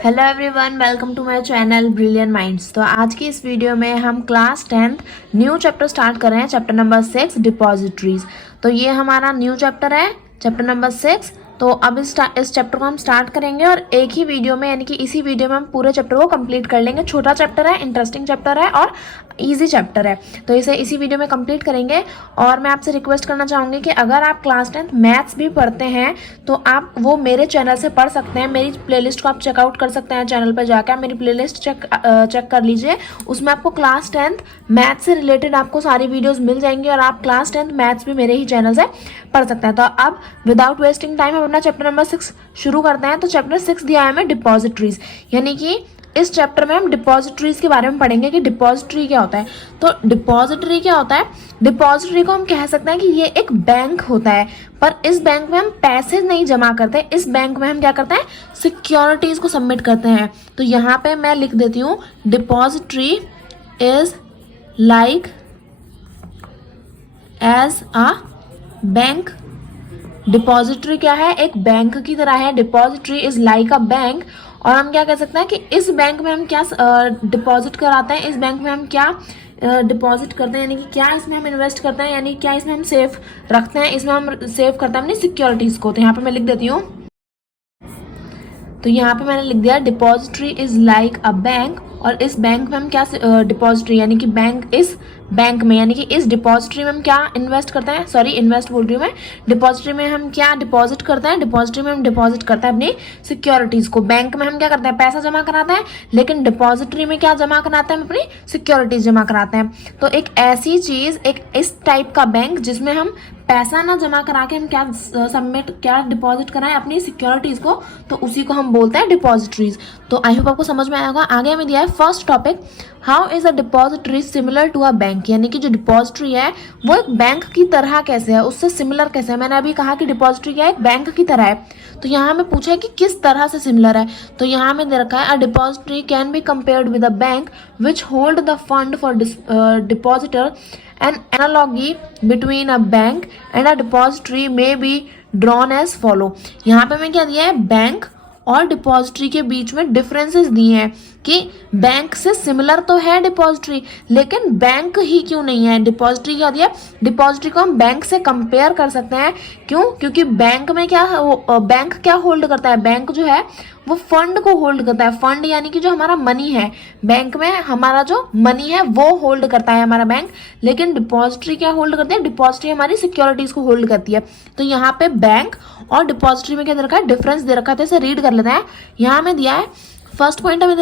Hello everyone, welcome to my channel brilliant minds. तो आज की इस वीडियो में हम class 10th new chapter start कर रहे हैं, चैप्टर नंबर 6 डिपॉजिटरीज। तो ये हमारा न्यू चैप्टर है, चैप्टर नंबर 6। तो अब इस चैप्टर को हम स्टार्ट करेंगे और एक ही वीडियो में यानी कि इसी वीडियो में हम पूरे चैप्टर को कंप्लीट कर लेंगे। छोटा चैप्टर है, इंटरेस्टिंग चैप्टर है और इजी चैप्टर है, तो इसे इसी वीडियो में कंप्लीट करेंगे। और मैं आपसे रिक्वेस्ट करना चाहूँगी कि अगर आप क्लास 10th मैथ्स भी पढ़ते हैं तो आप वो मेरे चैनल से पढ़ सकते हैं। मेरी प्लेलिस्ट को आप चेकआउट कर सकते हैं, चैनल पर जाकर मेरी प्लेलिस्ट चेक कर लीजिए। उसमें आपको क्लास 10th मैथ्स से रिलेटेड आपको सारी वीडियोज़ मिल जाएंगी और आप क्लास 10th मैथ्स भी मेरे ही चैनल से पढ़ सकते हैं। तो अब विदाउट वेस्टिंग टाइम हम अपना चैप्टर नंबर 6 शुरू करते हैं। तो चैप्टर 6 दिया है हमें डिपॉजिटरीज, यानी कि इस चैप्टर में हम डिपॉजिटरीज के बारे में पढ़ेंगे कि डिपॉजिटरी क्या होता है। तो डिपॉजिटरी क्या होता है? डिपॉजिटरी को हम कह सकते हैं कि ये एक बैंक होता है, पर इस बैंक में हम पैसे नहीं जमा करते। इस बैंक में हम क्या करते हैं? सिक्योरिटीज को सबमिट करते हैं। तो यहाँ पे मैं लिख देती हूँ, depository is like as a bank. Depository क्या है? एक बैंक की तरह है। Depository is like a bank. और हम क्या कह सकते हैं कि इस बैंक में हम क्या डिपॉजिट कराते हैं, इस बैंक में हम क्या डिपॉजिट करते हैं, यानी कि क्या इसमें हम इन्वेस्ट करते हैं, यानी क्या इसमें हम सेफ रखते हैं, इसमें हम सेव करते हैं अपनी सिक्योरिटीज को। तो यहाँ पे मैं लिख देती हूँ, तो यहाँ पे मैंने लिख दिया depository is like a bank. और इस बैंक में हम क्या डिपॉजिटरी यानी कि बैंक, इस बैंक में यानी कि इस डिपॉजिटरी में हम क्या इन्वेस्ट करते हैं, सॉरी इन्वेस्ट बोल रही हूँ मैं, डिपॉजिटरी में हम क्या डिपॉजिट करते हैं, डिपॉजिटरी में हम डिपॉजिट करते हैं अपनी सिक्योरिटीज को। बैंक में हम क्या करते हैं? पैसा जमा कराते हैं, लेकिन डिपॉजिटरी में क्या जमा कराते हैं? हम अपनी सिक्योरिटीज जमा कराते हैं। तो एक ऐसी चीज, एक इस टाइप का बैंक जिसमें हम पैसा ना जमा करा के हम क्या डिपॉजिट कराएं अपनी सिक्योरिटीज को, तो उसी को हम बोलते हैं डिपॉजिटरीज। तो आई होप आपको समझ में आएगा। आगे हमें दिया है first topic, how is a depository similar to a bank, यानी कि जो डिपॉजिटरी है वो एक बैंक की तरह कैसे है, उससे सिमिलर कैसे है। मैंने अभी कहा कि डिपॉजिटरी क्या है? एक बैंक की तरह है। तो यहाँ हमें पूछा है कि किस तरह से सिमिलर है। तो यहाँ हमें दे रखा है, a depository can be compared with a bank which hold the fund for depositor. An analogy between a bank and a depository may be drawn as follow। यहाँ पे मैं क्या दिया है? बैंक और डिपॉजिटरी के बीच में डिफरेंसेस दिए हैं कि बैंक से सिमिलर तो है डिपॉजिटरी, लेकिन बैंक ही क्यों नहीं है। डिपॉजिटरी क्या दिया? डिपॉजिटरी को हम बैंक से कंपेयर कर सकते हैं। क्यों? क्योंकि बैंक में क्या, बैंक क्या होल्ड करता है? बैंक जो है वो फंड को होल्ड करता है। फंड यानी कि जो हमारा मनी है, बैंक में हमारा जो मनी है वो होल्ड करता है हमारा बैंक। लेकिन डिपॉजिटरी क्या होल्ड करती है? डिपॉजिटरी हमारी सिक्योरिटीज को होल्ड करती है। तो यहाँ पे बैंक और डिपॉजिटरी में क्या दे रखा है? डिफरेंस दे रखा है। तो इसे रीड कर लेते हैं। यहाँ हमें दिया है, फर्स्ट पॉइंट हमें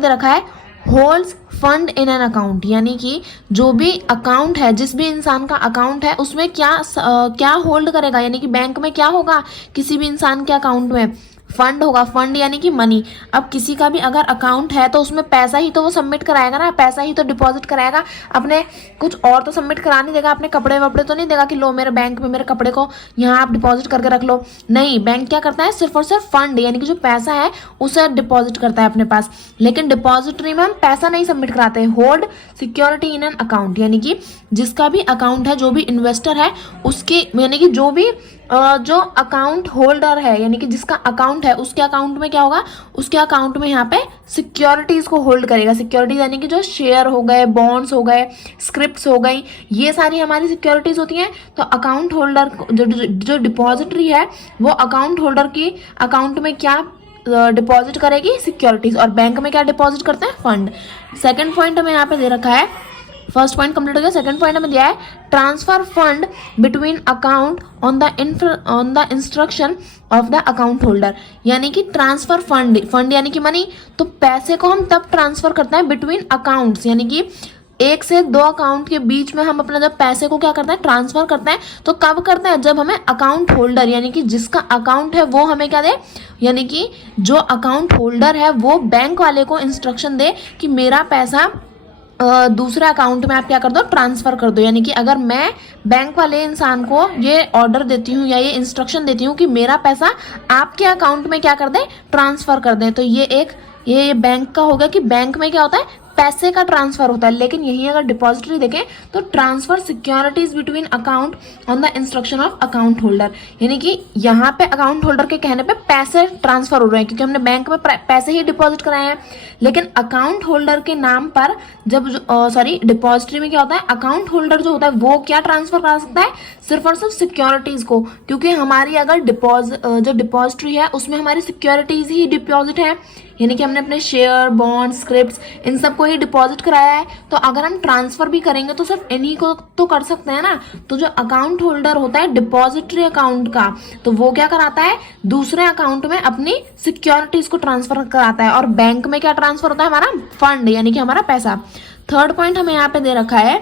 दे रखा है, holds fund in an account, यानी कि जो भी अकाउंट है, जिस भी इंसान का अकाउंट है उसमें क्या होल्ड करेगा, यानी कि बैंक में क्या होगा, किसी भी इंसान के अकाउंट में फंड होगा। फंड यानी कि मनी। अब किसी का भी अगर अकाउंट है तो उसमें पैसा ही तो वो सबमिट कराएगा ना, पैसा ही तो डिपॉजिट कराएगा। अपने कुछ और तो सबमिट करा नहीं देगा, अपने कपड़े वपड़े तो नहीं देगा कि लो मेरे बैंक में मेरे कपड़े को यहाँ आप डिपॉजिट करके रख लो। नहीं, बैंक क्या करता है? सिर्फ और सिर्फ फंड यानी कि जो पैसा है उसे डिपॉजिट करता है अपने पास। लेकिन डिपॉजिटरी में हम पैसा नहीं सबमिट कराते हैं। Hold security in an account, यानी कि जिसका भी अकाउंट है, जो भी इन्वेस्टर है उसके, यानी कि जो भी जो अकाउंट होल्डर है, यानी कि जिसका अकाउंट है उसके अकाउंट में क्या होगा? उसके अकाउंट में यहाँ पे सिक्योरिटीज को होल्ड करेगा। सिक्योरिटीज यानी कि जो शेयर हो गए, बॉन्ड्स हो गए, स्क्रिप्ट्स हो गई, ये सारी हमारी सिक्योरिटीज होती हैं। तो अकाउंट होल्डर जो डिपॉजिटरी है वो अकाउंट होल्डर की अकाउंट में क्या डिपॉजिट करेगी? सिक्योरिटीज। और बैंक में क्या डिपॉजिट करते हैं? फंड। सेकेंड पॉइंट हमें यहाँ पे दे रखा है, फर्स्ट पॉइंट कंप्लीट हो गया। सेकंड पॉइंट हमें दिया है, transfer fund between account on the instruction of the account holder, यानी कि ट्रांसफर फंड यानी कि मनी। तो पैसे को हम तब ट्रांसफर करते हैं बिटवीन अकाउंट्स, यानी कि एक से दो अकाउंट के बीच में हम अपना जब पैसे को क्या करते हैं? ट्रांसफर करते हैं। तो कब करते हैं? जब हमें अकाउंट होल्डर यानी कि जिसका अकाउंट है वो हमें क्या दे, यानी कि जो अकाउंट होल्डर है वो बैंक वाले को इंस्ट्रक्शन दे कि मेरा पैसा दूसरे अकाउंट में आप क्या कर दो? ट्रांसफर कर दो। यानी कि अगर मैं बैंक वाले इंसान को ये ऑर्डर देती हूँ या ये इंस्ट्रक्शन देती हूँ कि मेरा पैसा आपके अकाउंट में क्या कर दे? ट्रांसफर कर दें, तो ये बैंक का होगा कि बैंक में क्या होता है? पैसे का ट्रांसफर होता है, लेकिन यहीं अगर डिपॉजिटरी देखें तो transfer securities between account on the instruction of account holder, यानी कि यहाँ पे अकाउंट होल्डर के कहने पे पैसे ट्रांसफर हो रहे हैं क्योंकि हमने बैंक में पैसे ही डिपॉजिट कराए हैं, लेकिन अकाउंट होल्डर के नाम पर जब डिपॉजिटरी में क्या होता है, अकाउंट होल्डर जो होता है वो क्या ट्रांसफर करा सकता है, सिर्फ और सिर्फ सिक्योरिटीज को, क्योंकि हमारी अगर जो डिपॉजिटरी है उसमें हमारी सिक्योरिटीज ही डिपॉजिट है, यानी कि हमने अपने शेयर, बॉन्ड, स्क्रिप्ट्स इन सब को ही डिपॉजिट कराया है। तो अगर हम ट्रांसफर भी करेंगे तो सिर्फ इन्हीं को तो कर सकते हैं ना। तो जो अकाउंट होल्डर होता है डिपॉजिटरी अकाउंट का, तो वो क्या कराता है, दूसरे अकाउंट में अपनी सिक्योरिटीज को ट्रांसफर कराता है। और बैंक में क्या ट्रांसफर होता है, हमारा फंड यानी कि हमारा पैसा। थर्ड पॉइंट हमें यहाँ पे दे रखा है,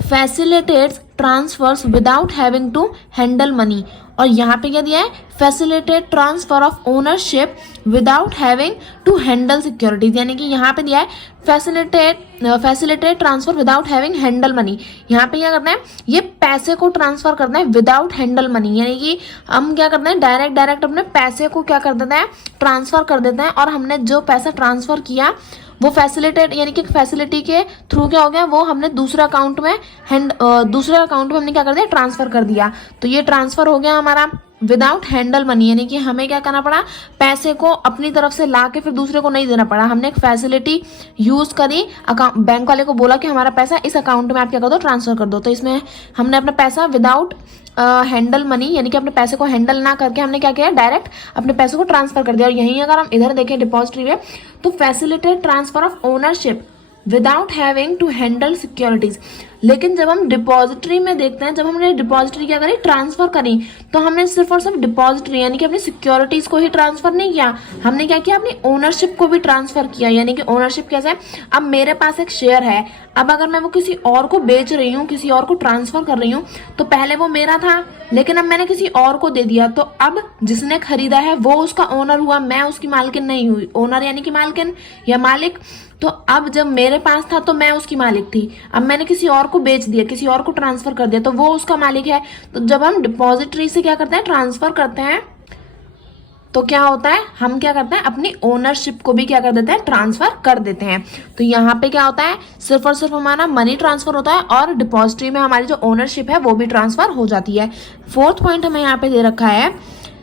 facilitates transfers without having to handle money, और यहाँ पे क्या दिया है, facilitate transfer of ownership without having to handle securities, यानी कि यहाँ पे दिया है facilitate transfer without having handle money. यहाँ पे क्या करना है, ये पैसे को ट्रांसफर करना है विदाउट हैंडल मनी, यानी कि हम क्या करते हैं, डायरेक्ट अपने पैसे को क्या कर देते हैं, ट्रांसफर कर देते हैं, और हमने जो पैसा ट्रांसफर किया वो फैसिलिटेट यानी कि फैसिलिटी के थ्रू क्या हो गया, वो हमने दूसरे अकाउंट में हमने क्या कर दिया, ट्रांसफर कर दिया। तो ये ट्रांसफर हो गया हमारा विदाउट हैंडल मनी, यानी कि हमें क्या करना पड़ा, पैसे को अपनी तरफ से ला के फिर दूसरे को नहीं देना पड़ा, हमने एक फैसिलिटी यूज करी, बैंक वाले को बोला कि हमारा पैसा इस अकाउंट में आप क्या कर दो, ट्रांसफर कर दो। तो इसमें हमने अपना पैसा विदाउट हैंडल मनी यानी कि अपने पैसे को हैंडल ना करके हमने क्या किया, डायरेक्ट अपने पैसे को ट्रांसफर कर दिया। और यहीं अगर हम इधर देखें डिपॉजिटरी में, तो facilitate transfer of ownership without having to handle securities. लेकिन जब हम डिपॉजिटरी में देखते हैं, जब हमने डिपॉजिटरी क्या करी, ट्रांसफर करी, तो हमने सिर्फ और सिर्फ डिपॉजिटरी यानी कि अपनी सिक्योरिटीज को ही ट्रांसफर नहीं किया, हमने क्या किया, अपनी ओनरशिप को भी ट्रांसफर किया। यानी कि ओनरशिप कैसे है, अब मेरे पास एक शेयर है, अब अगर मैं वो किसी और को बेच रही हूँ, किसी और को ट्रांसफर कर रही हूँ, तो पहले वो मेरा था, लेकिन अब मैंने किसी और को दे दिया, तो अब जिसने खरीदा है वो उसका ओनर हुआ, मैं उसकी मालकिन नहीं हुई। ओनर यानी कि मालकिन या मालिक। तो अब जब मेरे पास था तो मैं उसकी मालिक थी, अब मैंने किसी और को बेच दिया, किसी और को ट्रांसफर कर दिया, तो वो उसका मालिक है। तो जब हम डिपॉजिटरी से क्या करते हैं, ट्रांसफर करते हैं, तो क्या होता है, हम क्या करते हैं, अपनी ओनरशिप को भी क्या कर देते हैं, ट्रांसफर कर देते हैं। तो यहाँ पे क्या होता है, सिर्फ और सिर्फ हमारा मनी ट्रांसफर होता है और डिपॉजिटरी में हमारी जो ओनरशिप है वो भी ट्रांसफर हो जाती है। फोर्थ पॉइंट हमें यहाँ पे दे रखा है,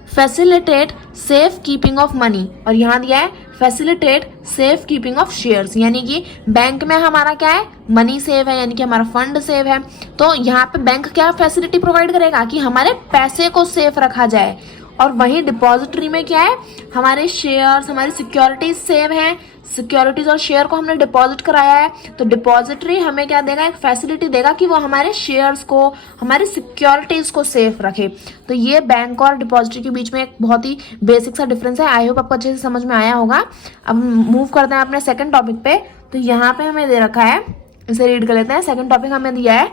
facilitate safe keeping of money, और यहाँ दिया है facilitate safe keeping of shares, यानी कि बैंक में हमारा क्या है, मनी सेव है, यानी कि हमारा फंड सेव है। तो यहाँ पे बैंक क्या फैसिलिटी प्रोवाइड करेगा कि हमारे पैसे को सेफ रखा जाए, और वहीं डिपॉजिटरी में क्या है, हमारे शेयर्स, हमारी सिक्योरिटीज सेव हैं, सिक्योरिटीज और शेयर को हमने डिपॉजिट कराया है। तो डिपॉजिटरी हमें क्या देगा, एक फैसिलिटी देगा कि वो हमारे शेयर्स को, हमारी सिक्योरिटीज को सेफ रखे। तो ये बैंक और डिपॉजिटरी के बीच में एक बहुत ही बेसिक सा डिफरेंस है। आई होप आपको अच्छे से समझ में आया होगा। अब मूव करते हैं अपने सेकंड टॉपिक पे। तो यहाँ पे हमें दे रखा है, इसे रीड कर लेते हैं। सेकंड टॉपिक हमें दिया है,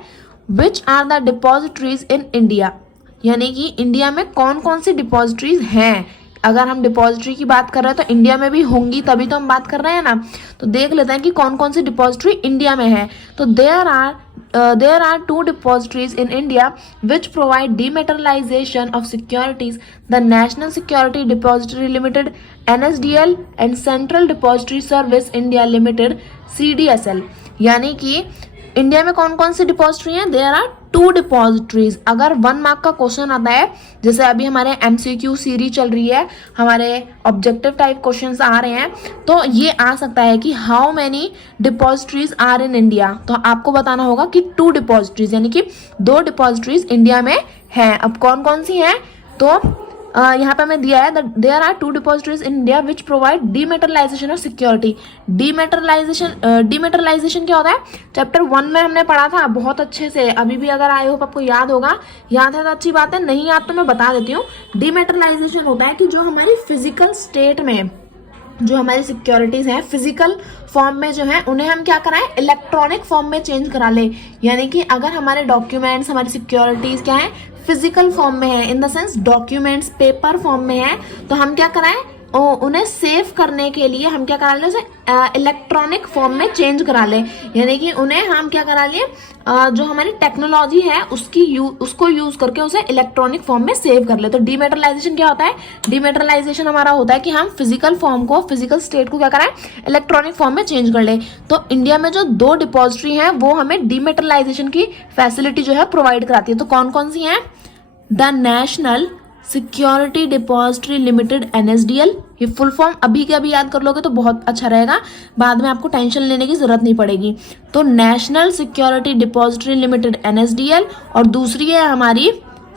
which are the depositories in India, यानी कि इंडिया में कौन कौन सी डिपॉजिटरीज हैं। अगर हम डिपॉजिटरी की बात कर रहे हैं तो इंडिया में भी होंगी, तभी तो हम बात कर रहे हैं ना। तो देख लेते हैं कि कौन कौन सी डिपॉजिटरी इंडिया में है। तो there are 2 depositories in India which provide डीमेटरलाइजेशन of securities, the national security depository limited NSDL and central depository service India limited CDSL। यानी कि इंडिया में कौन कौन सी डिपॉजिटरी हैं, देयर आर 2 डिपॉजिटरीज। अगर 1 मार्क का क्वेश्चन आता है, जैसे अभी हमारे MCQ सीरीज चल रही है, हमारे ऑब्जेक्टिव टाइप क्वेश्चंस आ रहे हैं, तो ये आ सकता है कि how many depositories are in India. तो आपको बताना होगा कि 2 डिपॉजिटरीज, यानी कि 2 डिपॉजिटरीज इंडिया में हैं। अब कौन कौन सी हैं, तो यहाँ पे हमें दिया है, there are 2 depositories in India which provide डीमेटरलाइजेशन of security. Dematerialisation क्या होता है, चैप्टर 1 में हमने पढ़ा था बहुत अच्छे से, अभी भी अगर आई होप आपको याद होगा, याद है तो अच्छी बात है, नहीं याद तो मैं बता देती हूँ। डीमेटरलाइजेशन होता है कि जो हमारी फिजिकल स्टेट में जो हमारी सिक्योरिटीज हैं, फिजिकल फॉर्म में जो है, उन्हें हम क्या कराएं, इलेक्ट्रॉनिक फॉर्म में चेंज करा ले। यानी कि अगर हमारे डॉक्यूमेंट्स, हमारी सिक्योरिटीज क्या है, फिजिकल फॉर्म में है, in the sense documents paper form में है, तो हम क्या कराएं, उन्हें सेव करने के लिए हम क्या करा लें, उसे इलेक्ट्रॉनिक फॉर्म में चेंज करा लें, यानी कि उन्हें हम क्या करा लें, जो हमारी टेक्नोलॉजी है उसको यूज करके उसे इलेक्ट्रॉनिक फॉर्म में सेव कर ले। तो डीमेटरलाइजेशन क्या होता है, डीमेटरलाइजेशन हमारा होता है कि हम फिजिकल फॉर्म को, फिजिकल स्टेट को क्या कराएं, इलेक्ट्रॉनिक फॉर्म में चेंज कर ले। तो इंडिया में जो 2 डिपॉजिटरी हैं वो हमें डीमेटरलाइजेशन की फैसिलिटी जो है प्रोवाइड कराती है। तो कौन कौन सी हैं, the national security depository limited NSDL, ये फुल फॉर्म अभी के अभी याद कर लोगे तो बहुत अच्छा रहेगा, बाद में आपको टेंशन लेने की जरूरत नहीं पड़ेगी। तो national security depository limited NSDL, और दूसरी है हमारी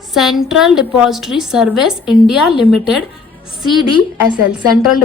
central depository service India limited CDSL, central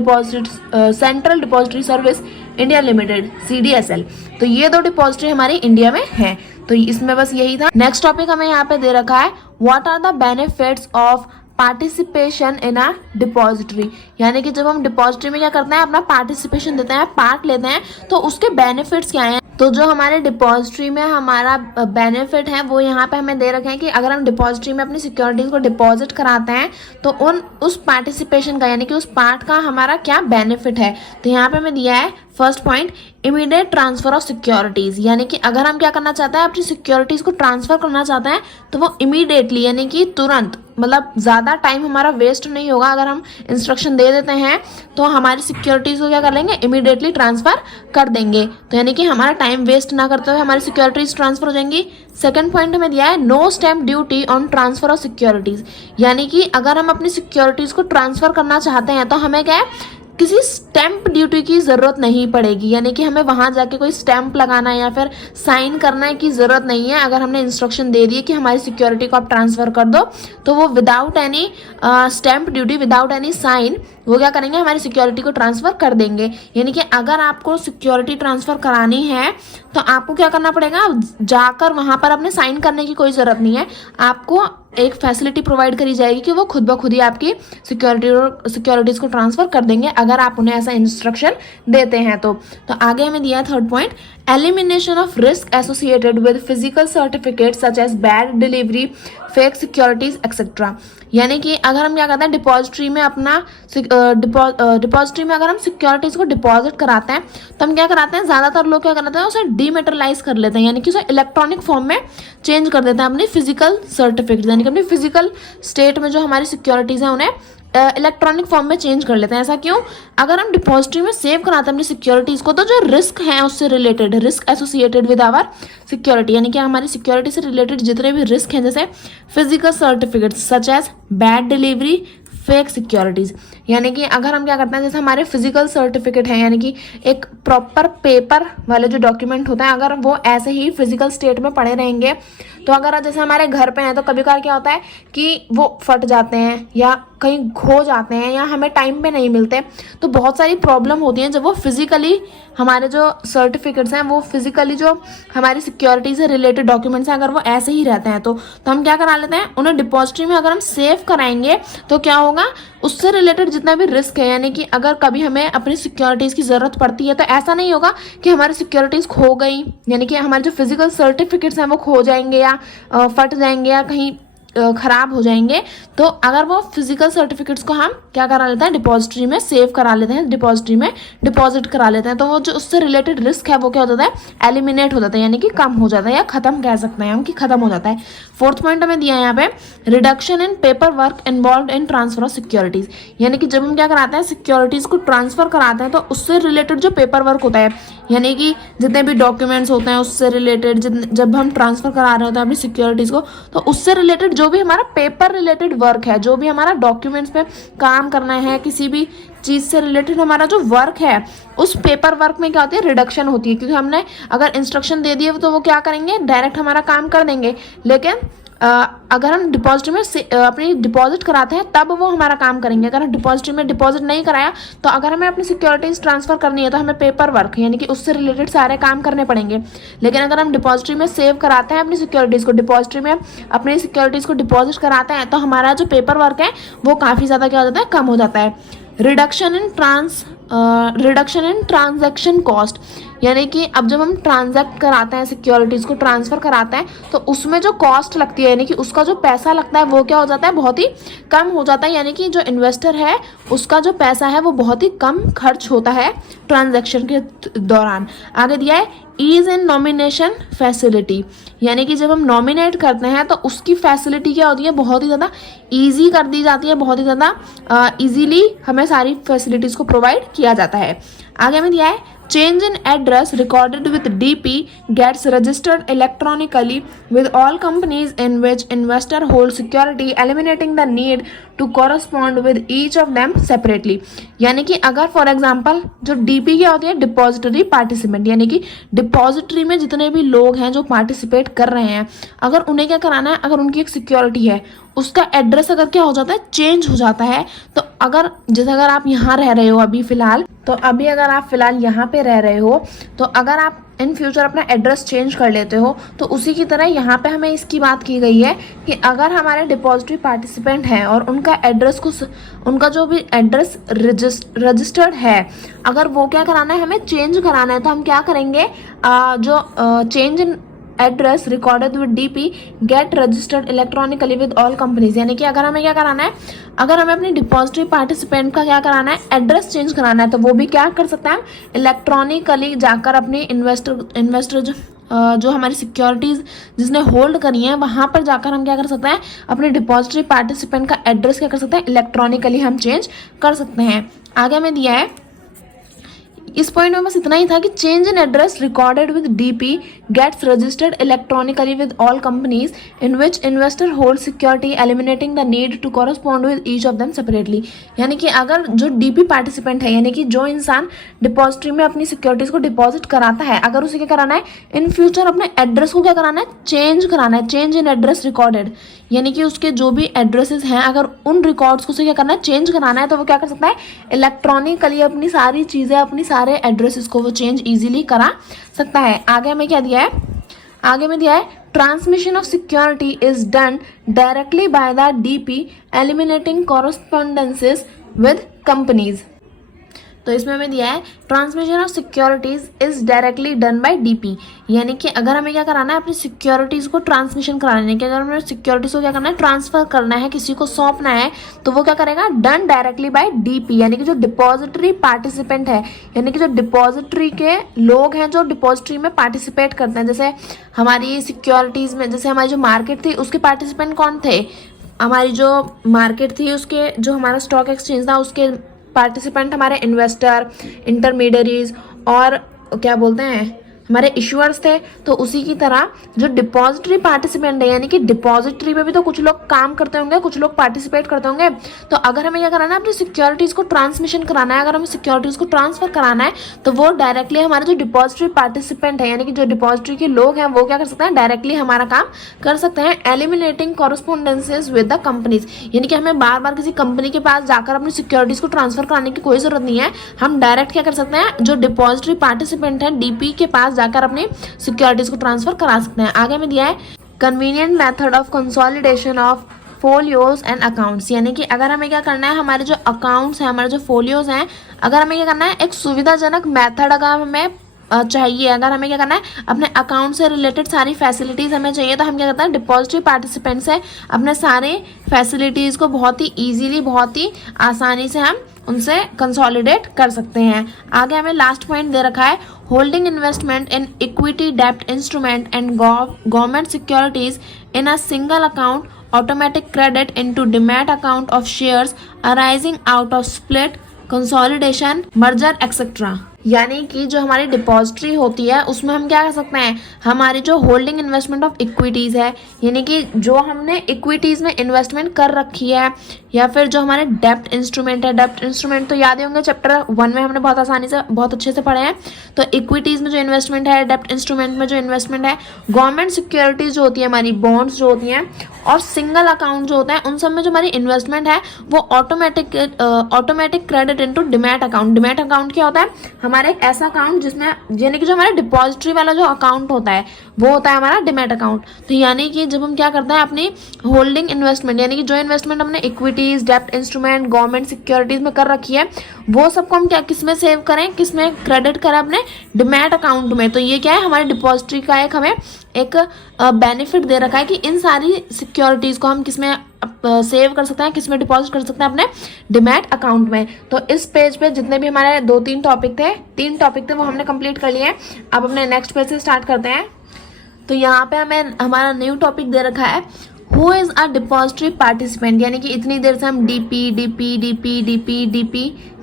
depository service India limited CDSL। तो ये 2 डिपॉजिटरी हमारी इंडिया में हैं। तो इसमें बस यही था। नेक्स्ट टॉपिक हमें यहाँ पे दे रखा है, what are the benefits of participation in a depository, यानी कि जब हम डिपॉजिटरी में क्या करते हैं, अपना पार्टिसिपेशन देते हैं, पार्ट लेते हैं, तो उसके बेनिफिट्स क्या हैं। तो जो हमारे डिपॉजिटरी में हमारा बेनिफिट है वो यहाँ पे हमें दे रखे हैं कि अगर हम डिपॉजिटरी में अपनी सिक्योरिटीज को डिपॉजिट कराते हैं तो उस पार्टिसिपेशन का, यानी कि उस पार्ट का हमारा क्या बेनिफिट है। तो यहाँ पे हमें दिया है first point, immediate transfer of securities, यानी कि अगर हम क्या करना चाहते हैं, अपनी सिक्योरिटीज को ट्रांसफर करना चाहते हैं तो वो इमीडिएटली, यानी कि तुरंत, मतलब ज़्यादा टाइम हमारा वेस्ट नहीं होगा। अगर हम इंस्ट्रक्शन दे देते हैं तो हमारी सिक्योरिटीज को क्या कर लेंगे, इमीडिएटली ट्रांसफर कर देंगे। तो यानी कि हमारा टाइम वेस्ट ना करते हुए हमारी सिक्योरिटीज ट्रांसफर हो जाएंगी। सेकंड पॉइंट हमें दिया है, no stamp duty on transfer of securities, यानी कि अगर हम अपनी सिक्योरिटीज को ट्रांसफर करना चाहते हैं तो हमें क्या है, किसी स्टैम्प ड्यूटी की ज़रूरत नहीं पड़ेगी, यानी कि हमें वहाँ जाके कोई स्टैम्प लगाना या फिर साइन करना की ज़रूरत नहीं है। अगर हमने इंस्ट्रक्शन दे दिए कि हमारी सिक्योरिटी को आप ट्रांसफ़र कर दो, तो वो without any stamp duty, without any sign, वो क्या करेंगे, हमारी सिक्योरिटी को ट्रांसफ़र कर देंगे। यानी कि अगर आपको सिक्योरिटी ट्रांसफ़र करानी है तो आपको क्या करना पड़ेगा, जाकर वहाँ पर अपने साइन करने की कोई ज़रूरत नहीं है। आपको एक फैसिलिटी प्रोवाइड करी जाएगी कि वो खुद ब खुद ही आपकी सिक्योरिटीज़ को ट्रांसफ़र कर देंगे, अगर आप उन्हें ऐसा इंस्ट्रक्शन देते हैं तो आगे हमें दिया है third point, elimination of risk associated with physical certificate such as bad delivery, fake securities etcetera. यानी कि अगर हम क्या करते हैं, डिपॉजिटरी में अगर हम सिक्योरिटीज को डिपॉजिट कराते हैं तो हम क्या कराते हैं, ज़्यादातर लोग क्या कराते हैं, उसे डीमेटरलाइज कर लेते हैं, यानी कि उसे इलेक्ट्रॉनिक फॉर्म में चेंज कर देते हैं अपनी फिजिकल सर्टिफिकेट, यानी कि अपनी फिजिकल स्टेट में जो हमारी सिक्योरिटीज़ हैं उन्हें इलेक्ट्रॉनिक फॉर्म में चेंज कर लेते हैं। ऐसा क्यों, अगर हम डिपॉजिटरी में सेव कराते हैं अपनी सिक्योरिटीज़ को, तो जो रिस्क है उससे related, risk associated with our security, यानी कि हमारी सिक्योरिटी से रिलेटेड जितने भी रिस्क हैं, जैसे physical certificate such as bad delivery, fake securities, यानी कि अगर हम क्या करते हैं, जैसे हमारे फिजिकल सर्टिफिकेट हैं, यानी कि एक प्रॉपर पेपर वाले जो डॉक्यूमेंट होते हैं, अगर वो ऐसे ही फिजिकल स्टेट में पड़े रहेंगे तो अगर जैसे हमारे घर पे हैं तो कभी कभार क्या होता है कि वो फट जाते हैं या कहीं खो जाते हैं या हमें टाइम पे नहीं मिलते, तो बहुत सारी प्रॉब्लम होती हैं जब वो फिजिकली हमारे जो सर्टिफिकेट्स हैं, वो फिजिकली जो हमारी सिक्योरिटी से रिलेटेड डॉक्यूमेंट्स हैं, अगर वो ऐसे ही रहते हैं तो हम क्या करा लेते हैं, उन्हें डिपॉजिटरी में अगर हम सेव कराएंगे तो क्या होगा, उससे रिलेटेड जितना भी रिस्क है, यानी कि अगर कभी हमें अपनी सिक्योरिटीज़ की ज़रूरत पड़ती है तो ऐसा नहीं होगा कि हमारी सिक्योरिटीज़ खो गई, यानी कि हमारे जो फिजिकल सर्टिफिकेट्स हैं वो खो जाएंगे या फट जाएंगे या कहीं ख़राब हो जाएंगे। तो अगर वो फिजिकल सर्टिफिकेट्स को हम क्या करा लेते हैं, डिपॉजिटरी में सेव करा लेते हैं, डिपॉजिटरी में डिपॉजिट करा लेते हैं, तो वो जो उससे रिलेटेड रिस्क है वो क्या हो जाता है, एलिमिनेट हो जाता है, यानी कि कम हो जाता है या ख़त्म कह सकते हैं हम कि ख़त्म हो जाता है। फोर्थ पॉइंट हमें दिया है यहाँ पे, reduction in paper work involve in transfer of securities, यानी कि जब हम क्या कराते हैं, सिक्योरिटीज़ को ट्रांसफ़र कराते हैं तो उससे रिलेटेड जो पेपर वर्क होता है, यानी कि जितने भी डॉक्यूमेंट्स होते हैं उससे रिलेटेड, जब हम ट्रांसफ़र करा रहे होते हैं अपनी सिक्योरिटीज़ को, तो उससे रिलेटेड जो भी हमारा पेपर रिलेटेड वर्क है, जो भी हमारा डॉक्यूमेंट्स पे काम करना है, किसी भी चीज़ से रिलेटेड हमारा जो वर्क है, उस पेपर वर्क में क्या होती है, रिडक्शन होती है, क्योंकि हमने अगर इंस्ट्रक्शन दे दिए तो वो क्या करेंगे, डायरेक्ट हमारा काम कर देंगे। लेकिन अगर हम डिपॉजिटरी में अपनी डिपॉजिट कराते हैं तब वो हमारा काम करेंगे। अगर हम डिपॉजिटरी में डिपॉजिट नहीं कराया तो अगर हमें अपनी सिक्योरिटीज़ ट्रांसफ़र करनी है तो हमें पेपर वर्क, यानी कि उससे रिलेटेड सारे काम करने पड़ेंगे। लेकिन अगर हम डिपॉजिटरी में सेव कराते हैं अपनी सिक्योरिटीज़ को, डिपॉजिटरी में अपनी सिक्योरिटीज़ को डिपॉजिट कराते हैं, तो हमारा जो पेपर वर्क है वो काफ़ी ज़्यादा क्या हो जाता है, कम हो जाता है। रिडक्शन इन ट्रांजैक्शन कॉस्ट, यानी कि अब जब हम ट्रांजैक्ट कराते हैं, सिक्योरिटीज़ को ट्रांसफ़र कराते हैं, तो उसमें जो कॉस्ट लगती है यानी कि उसका जो पैसा लगता है वो क्या हो जाता है, बहुत ही कम हो जाता है। यानी कि जो इन्वेस्टर है उसका जो पैसा है वो बहुत ही कम खर्च होता है ट्रांजैक्शन के दौरान। आगे दिया है ईज इन नॉमिनेशन फैसिलिटी, यानी कि जब हम नॉमिनेट करते हैं तो उसकी फैसिलिटी क्या होती है, बहुत ही ज़्यादा ईजी कर दी जाती है, बहुत ही ज़्यादा ईजीली हमें सारी फैसिलिटीज़ को प्रोवाइड किया जाता है। आगे में दिया है change in address recorded with DP gets registered electronically with all companies in which investor holds security, eliminating the need to correspond with each of them separately। यानी कि अगर फॉर एग्जांपल जो DP क्या होती है, डिपॉजिटरी पार्टिसिपेंट, यानी कि depository में जितने भी लोग हैं जो पार्टिसिपेट कर रहे हैं, अगर उन्हें क्या कराना है, अगर उनकी एक सिक्योरिटी है उसका एड्रेस अगर क्या हो जाता है, चेंज हो जाता है, तो अगर जैसे अगर आप यहाँ रह रहे हो अभी फ़िलहाल, तो अभी अगर आप फ़िलहाल यहाँ पे रह रहे हो, तो अगर आप इन फ्यूचर अपना एड्रेस चेंज कर लेते हो, तो उसी की तरह यहाँ पे हमें इसकी बात की गई है कि अगर हमारे डिपॉजिटरी पार्टिसिपेंट हैं और उनका एड्रेस को, उनका जो भी एड्रेस रजिस्टर्ड है, अगर वो क्या कराना है, हमें चेंज कराना है, तो हम क्या करेंगे, जो change in address recorded with DP get registered electronically with all companies, यानी कि अगर हमें क्या कराना है, अगर हमें अपनी डिपॉजिटरी पार्टिसिपेंट का क्या कराना है, एड्रेस चेंज कराना है, तो वो भी क्या कर सकते हैं, इलेक्ट्रॉनिकली जाकर अपने इन्वेस्टर जो हमारी सिक्योरिटीज़ जिसने होल्ड करी हैं वहाँ पर जाकर हम क्या कर सकते हैं, अपने डिपॉजिटरी पार्टिसिपेंट का एड्रेस क्या कर सकते हैं, इलेक्ट्रॉनिकली हम चेंज कर सकते हैं। आगे में दिया है, इस पॉइंट में बस इतना ही था कि change in address recorded with DP gets registered electronically with all companies in which investor hold security, eliminating the need to correspond with each of them separately. यानी कि अगर जो DP पार्टिसिपेंट है, यानी कि जो इंसान डिपॉजिटरी में अपनी सिक्योरिटीज़ को डिपॉजिट कराता है, अगर उसे क्या कराना है, इन फ्यूचर अपने एड्रेस को क्या कराना है, चेंज कराना है, चेंज इन एड्रेस रिकॉर्डेड, यानी कि उसके जो भी एड्रेसेस हैं अगर उन रिकॉर्ड्स को उसे क्या करना है, चेंज कराना है, तो वो क्या कर सकता है, इलेक्ट्रॉनिकली अपनी सारी चीज़ें, अपनी सारे एड्रेसेस को वो चेंज इजीली करा सकता है। आगे में क्या दिया है, आगे में दिया है transmission of security is done directly by the DP eliminating correspondences with companies. तो इसमें हमें दिया है transmission of securities is directly done by DP, यानी कि अगर हमें क्या कराना है, अपनी सिक्योरिटीज को ट्रांसमिशन कराने के, अगर हमें सिक्योरिटीज को क्या करना है, ट्रांसफर करना है, किसी को सौंपना है, तो वो क्या करेगा, डन डायरेक्टली बाय DP, यानी कि जो डिपॉजिटरी पार्टिसिपेंट है, यानी कि जो डिपॉजिटरी के लोग हैं जो डिपॉजिटरी में पार्टिसिपेट करते हैं। जैसे हमारी सिक्योरिटीज में, जैसे हमारी जो मार्केट थी उसके पार्टिसिपेंट कौन थे, हमारी जो मार्केट थी उसके, जो हमारा स्टॉक एक्सचेंज था उसके पार्टिसिपेंट हमारे इन्वेस्टर, इंटरमीडियरीज और क्या बोलते हैं, हमारे इशूअर्स थे। तो उसी की तरह जो डिपॉजिटरी पार्टिसिपेंट है, यानी कि डिपॉजिटरी में भी तो कुछ लोग काम करते होंगे, कुछ लोग पार्टिसिपेट करते होंगे, तो अगर हमें क्या कराना है, अपनी सिक्योरिटीज़ को ट्रांसमिशन कराना है, अगर हमें सिक्योरिटीज़ को ट्रांसफर कराना है, तो वो डायरेक्टली हमारे जो डिपॉजिटरी पार्टिसिपेंट है, यानी कि जो डिपॉजिटरी के लोग हैं, वो क्या कर सकते हैं, डायरेक्टली हमारा काम कर सकते हैं। एलिमिनेटिंग कॉरस्पॉन्डेंसेज विद द कंपनीज, यानी कि हमें बार बार किसी कंपनी के पास जाकर अपनी सिक्योरिटीज़ को ट्रांसफर कराने की कोई ज़रूरत नहीं है, हम डायरेक्ट क्या कर सकते हैं, जो डिपॉजिटरी पार्टिसिपेंट है DP के पास जाकर अपनी सिक्योरिटीज को ट्रांसफर करा सकते हैं। आगे में दिया है convenient method of consolidation of folios and accounts, यानी कि अगर हमें क्या करना है, हमारे जो अकाउंट्स हैं, हमारे जो फोलियोज हैं, अगर हमें क्या करना है, एक सुविधाजनक मेथड अगर हमें चाहिए, अगर हमें क्या करना है, अपने अकाउंट से रिलेटेड सारी फैसिलिटीज़ हमें चाहिए, तो हम क्या करते हैं, डिपॉजिटरी पार्टिसिपेंट से अपने सारे फैसिलिटीज़ को बहुत ही ईजीली, बहुत ही आसानी से हम उनसे कंसोलिडेट कर सकते हैं। आगे हमें लास्ट पॉइंट दे रखा है, होल्डिंग इन्वेस्टमेंट इन इक्विटी डेब्ट instrument and government securities in a single account, automatic credit into demat account of shares arising out of split, consolidation, merger etcetera. यानी कि जो हमारी डिपॉजिटरी होती है उसमें हम क्या कर सकते हैं, हमारी जो होल्डिंग इन्वेस्टमेंट ऑफ इक्विटीज़ है, यानी कि जो हमने इक्विटीज़ में इन्वेस्टमेंट कर रखी है, या फिर जो हमारे डेप्ट इंस्ट्रूमेंट है, डेप्ट इंस्ट्रूमेंट तो याद ही होंगे चैप्टर 1 में हमने बहुत आसानी से, बहुत अच्छे से पढ़े हैं। तो इक्विटीज़ में जो इन्वेस्टमेंट है, डेप्ट इंस्ट्रूमेंट में जो इन्वेस्टमेंट है, गवर्नमेंट सिक्योरिटीज़ जो होती है, हमारी बॉन्ड्स जो होती हैं, और सिंगल अकाउंट जो होता है, उन सब में जो हमारी इन्वेस्टमेंट है वो automatic credit into demat account. Demat account क्या होता है, हमारा एक ऐसा अकाउंट जिसमें यानी कि जो हमारा डिपॉजिटरी वाला जो अकाउंट होता है वो होता है हमारा डिमैट अकाउंट। तो यानी कि जब हम क्या करते हैं अपनी होल्डिंग इन्वेस्टमेंट यानी कि जो इन्वेस्टमेंट हमने इक्विटीज, डेब्ट इंस्ट्रूमेंट, गवर्नमेंट सिक्योरिटीज में कर रखी है वो सबको हम क्या किस में सेव करें, किस में क्रेडिट करें, अपने डिमैट अकाउंट में। तो ये क्या है हमारे डिपॉजिटरी का एक हमें एक बेनिफिट दे रखा है कि इन सारी सिक्योरिटीज को हम किस में सेव कर सकते हैं, किस में डिपॉजिट कर सकते हैं, अपने डिमैट अकाउंट में। तो इस पेज पे जितने भी हमारे 2-3 टॉपिक थे, 3 टॉपिक थे वो हमने कंप्लीट कर लिए हैं। अब अपने नेक्स्ट पेज से स्टार्ट करते हैं। तो यहाँ पे हमें हमारा न्यू टॉपिक दे रखा है who is a depository participant, यानी कि इतनी देर से हम डीपी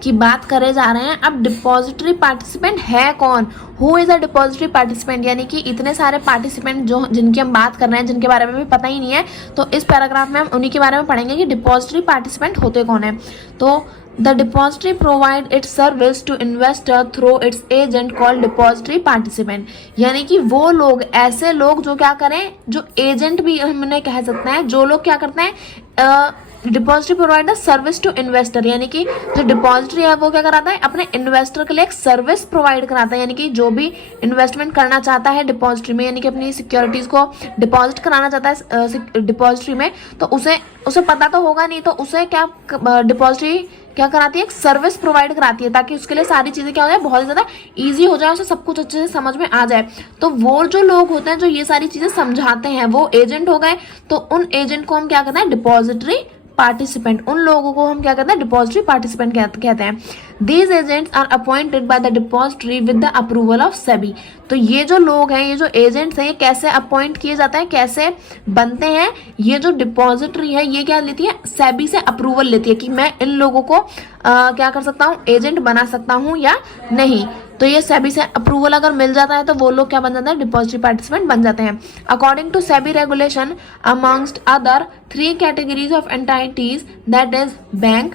की बात करे जा रहे हैं। अब डिपॉजिटरी पार्टिसिपेंट है कौन, who is a depository participant, यानी कि इतने सारे पार्टिसिपेंट जो जिनकी हम बात कर रहे हैं, जिनके बारे में भी पता ही नहीं है। तो इस पैराग्राफ में हम उन्हीं के बारे में पढ़ेंगे कि डिपॉजिटरी पार्टिसिपेंट होते कौन है। तो The depository provide its service to investor through its agent called depository participant, यानी कि वो लोग ऐसे लोग जो क्या करें, जो एजेंट भी हमने कह सकते हैं, जो लोग क्या करते हैं depository provide the service to investor, यानी कि जो डिपॉजिटरी है वो क्या कराता है अपने इन्वेस्टर के लिए एक सर्विस प्रोवाइड कराता है। यानी कि जो भी इन्वेस्टमेंट करना चाहता है डिपॉजिटरी में, यानी कि अपनी सिक्योरिटीज को डिपॉजिट कराना चाहता है डिपॉजिटरी में, तो उसे पता तो होगा नहीं, तो उसे क्या डिपॉजिटरी क्या कराती है, एक सर्विस प्रोवाइड कराती है ताकि उसके लिए सारी चीजें क्या हो जाए, बहुत ज़्यादा ईजी हो जाए, उसे सब कुछ अच्छे से समझ में आ जाए। तो वो जो लोग होते हैं जो ये सारी चीजें समझाते हैं वो एजेंट हो गए। तो उन एजेंट को हम क्या कहते हैं, डिपॉजिटरी पार्टिसिपेंट। उन लोगों को हम क्या कहते हैं, डिपॉजिटरी पार्टिसिपेंट कहते हैं। These agents are appointed by the depository with the approval of SEBI। तो ये जो लोग हैं, ये जो एजेंट्स हैं, ये कैसे अपॉइंट किए जाते हैं, कैसे बनते हैं, ये जो डिपॉजिटरी है ये क्या लेती है, सेबी से अप्रूवल लेती है कि मैं इन लोगों को क्या कर सकता हूँ, एजेंट बना सकता हूँ या नहीं। तो ये सेबी से अप्रूवल अगर मिल जाता है तो वो लोग क्या बन जाते हैं, डिपॉजिटरी पार्टिसिपेंट बन जाते हैं। According to SEBI regulation amongst other 3 categories of entities that is bank,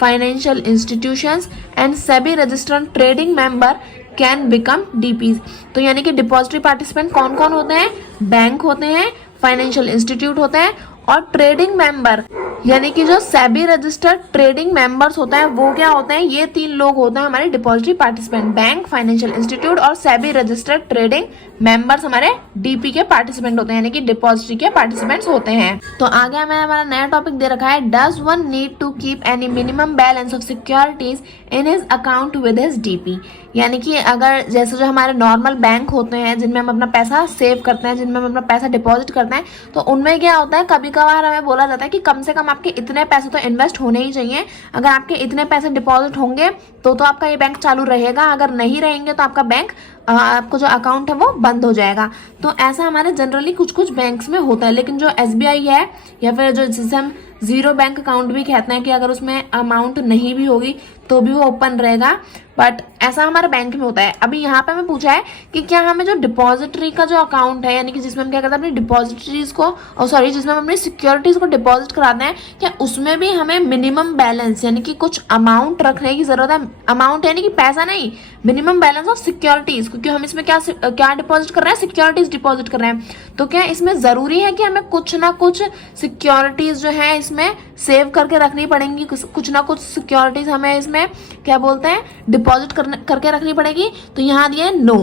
financial institutions and SEBI registered trading member can become DPs. तो यानी कि डिपॉजिटरी पार्टिसिपेंट कौन कौन होते हैं, बैंक होते हैं, फाइनेंशियल इंस्टीट्यूट होते हैं और ट्रेडिंग मेंबर, यानी कि जो सेबी रजिस्टर्ड ट्रेडिंग मेंबर्स होते हैं वो क्या होते हैं, ये 3 लोग होते हैं हमारे depository participant, bank, financial institute और सेबी रजिस्टर्ड ट्रेडिंग मेंबर्स हमारे डीपी के पार्टिसिपेंट होते हैं, यानी कि डिपॉजिटरी के पार्टिसिपेंट्स होते हैं। तो आगे हमें हमारा नया टॉपिक दे रखा है does one need to keep any minimum balance of securities in his account with his DP, यानी कि अगर जैसे जो हमारे नॉर्मल बैंक होते हैं जिनमें हम अपना पैसा सेव करते हैं, जिनमें हम अपना पैसा डिपॉजिट करते हैं, तो उनमें क्या होता है, कभी कभार हमें बोला जाता है कि कम से कम आपके इतने पैसे तो इन्वेस्ट होने ही चाहिए। अगर आपके इतने पैसे डिपॉजिट होंगे तो आपका ये बैंक चालू रहेगा, अगर नहीं रहेंगे तो आपका बैंक आपको जो अकाउंट है वो बंद हो जाएगा। तो ऐसा हमारे जनरली कुछ कुछ बैंक्स में होता है, लेकिन जो एसबीआई है या फिर जो जिसे हम जीरो बैंक अकाउंट भी कहते हैं कि अगर उसमें अमाउंट नहीं भी होगी तो भी वो ओपन रहेगा, बट ऐसा हमारे बैंक में होता है। अभी यहाँ पे हमें पूछा है कि क्या हमें जो डिपॉजिटरी का जो अकाउंट है, यानी कि जिसमें हम क्या करते हैं अपनी डिपॉजिटरीज को जिसमें हम अपनी सिक्योरिटीज को डिपॉजिट कराते हैं, क्या उसमें भी हमें मिनिमम बैलेंस यानी कि कुछ अमाउंट रखने की जरूरत है। अमाउंट यानी कि पैसा नहीं, मिनिमम बैलेंस ऑफ सिक्योरिटीज, क्योंकि हम इसमें क्या डिपॉजिट कर रहे हैं, सिक्योरिटीज डिपॉजिट कर रहे हैं। तो क्या इसमें जरूरी है कि हमें कुछ ना कुछ सिक्योरिटीज जो है इसमें सेव करके रखनी पड़ेंगी, कुछ ना कुछ सिक्योरिटीज हमें इसमें क्या बोलते हैं डिपॉजिट करके रखनी पड़ेगी। तो यहाँ दिया है no,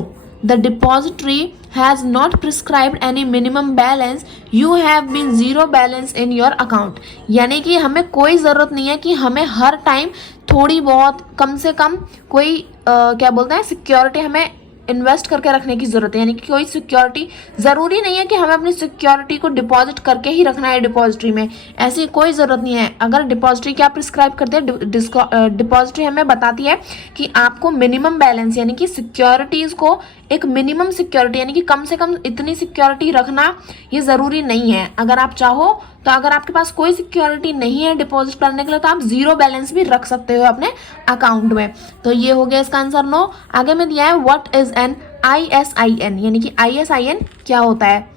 the depository has not prescribed any minimum balance, you have been zero balance in your account, यानी कि हमें कोई जरूरत नहीं है कि हमें हर टाइम थोड़ी बहुत कम से कम कोई क्या बोलते हैं सिक्योरिटी हमें इन्वेस्ट करके रखने की जरूरत है, यानी कि कोई सिक्योरिटी जरूरी नहीं है कि हमें अपनी सिक्योरिटी को डिपॉजिट करके ही रखना है डिपॉजिटरी में, ऐसी कोई जरूरत नहीं है। अगर डिपॉजिटरी क्या प्रिस्क्राइब करते हैं, डिपॉजिटरी हमें बताती है कि आपको मिनिमम बैलेंस यानी कि सिक्योरिटीज को एक मिनिमम सिक्योरिटी यानी कि कम से कम इतनी सिक्योरिटी रखना ये जरूरी नहीं है। अगर आप चाहो तो अगर आपके पास कोई सिक्योरिटी नहीं है डिपॉजिट करने के लिए तो आप जीरो बैलेंस भी रख सकते हो अपने अकाउंट में। तो ये हो गया इसका आंसर नो। आगे में दिया है व्हाट इज एन ISIN, यानी कि ISIN क्या होता है।